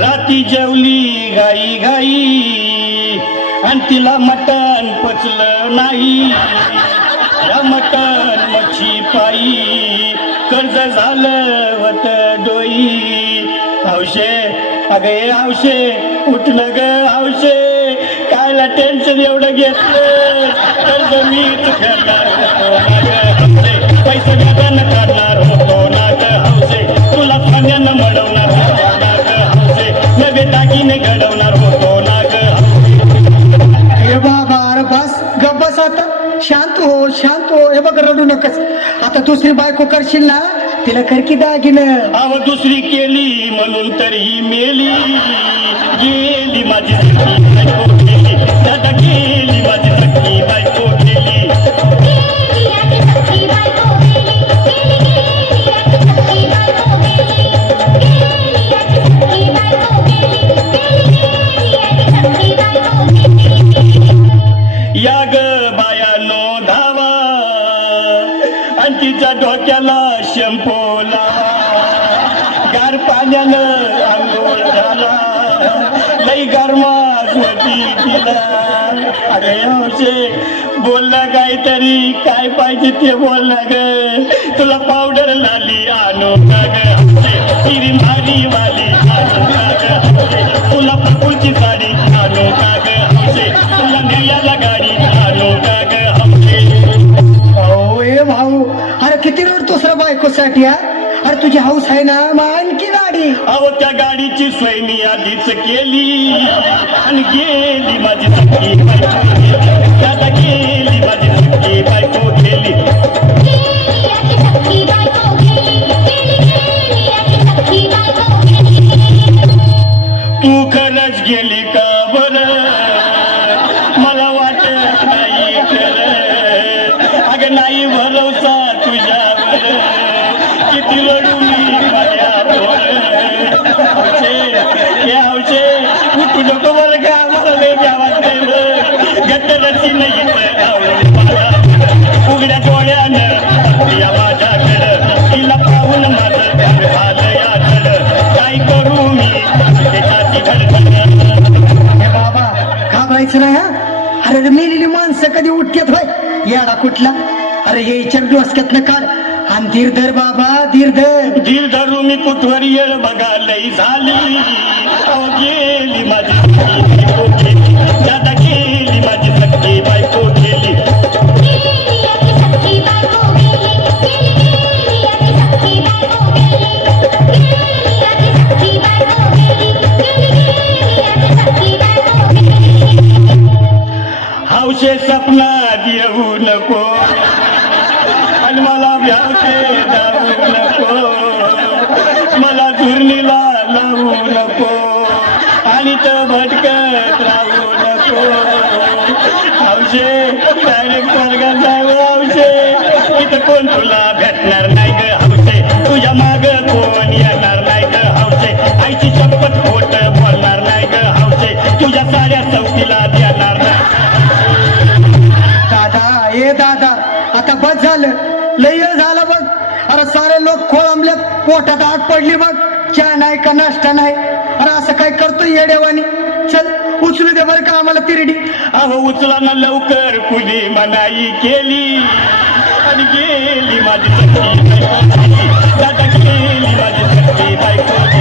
राती जेवली गाई गाई आणि तिला मटण पचलं नाही. या मटण मच्छी पायी कर्ज झालं वत डोई. हौशे अगे हौशे उठलं ग हौशे, कायला टेन्शन एवढं घेतलं. कर्ज मीच फेडणार होतो ना ग हौशे, पैसे व्याजानं काढणार होतो ना ग हौशे, तुला सोन्यानं मळवणार होतो ना ग हौशे, नवे दागिने घडवणार होतो ना ग हौशे. हे बाबा अरे बस गप बस आता, शांत हो शांत हो. हे बघ रडू नकस. आता दुसरी बायको करशील ना तिला कर की दागिनं. अव दुसरी केली म्हणून तरी मेली. गेली माझी सखी बायको गेली, दादा गेली माझी सखी बायको गेली. या ग बायानो धावा आणि तिच्या डोक्याला शॅम्पू लावा. गार पाण्यानं आंघोळ झाला, लई गरमास होती तिला. अरे हौशे बोलला काहीतरी, काय पाहिजे ते बोलला ग. तुला पावडर लाली आणू का ग हौशे, तिरी भारी वाली आणू का ग हौशे, तुला पकुलची साडी आणू का ग हौशे, तुला नेल्याला गाडी आणू का ग हौशे. हो ए भाऊ अरे किती रडतोस रे बायकोसाठी हा. अरे तुझी हौस आहे ना मग आणखी गाडी. अहो त्या गाडीची सोय मी आधीच केली आणि गेली माझी सखी बायको गेली, दादा गेली माझी सखी बायको गेली. तू खरंच गेली का बरं, मला वाटत नाही खरं. अगं नाही भरोसा तुझ्यावर, किती रडू मी माझ्यावर. हौशे हे हौशे उठू नको बरं का, मला लय गावात गट्टरची नाही आवडून मला. उघड्या डोळ्यानं या माझ्याकडं, तिला पाहून माझं ध्यान झालं याकडं. काय करू मी त्याची धडधड. हे बाबा घाबरायचं नाही हा. अरे मेलेली माणसं कधी उठतात होय याडा कुठला. अरे हे विचार डोसक्यातनं काढ आणि धीर धर बाबा धीर धर. धीर धरू मी कुठवर येळ बघा लई झाली. अहो गेली माझी सखी बायको गेली, दादा गेली माझी सखी बायको गेली. हौशे सपनात येऊ नको आणि मला भ्यावशे जाऊ नको, मला झुरणीला लावू नको आणि तर भटकत राहू नको. हौशे डायरेक्ट स्वर्गात जाऊ हौशे, इथं कोण तुला भेटणार नाही ग हौशे, तुझ्या माग कोण येणार नाही ग हौशे, आईची शपथ खोट बोलणार नाही ग हौशे, तुझ्या साऱ्या चौकीला देणार नाही. दादा ए दादा आता बस झालं, लय वेळ झाला बघ. अरे सारे लोक खोळंबल्यात, पोटात आग पडली बघ. चहा नाही का नाश्ता नाही. अरे असं काय करतोय येड्यावानी. चल उचलू दे बरं का आम्हाला तिरडी. अहो उचला ना लवकर, कुणी मनाई केली आणि गेली माझी सखी बायको गेली, दादा गेली माझी सखी बायको.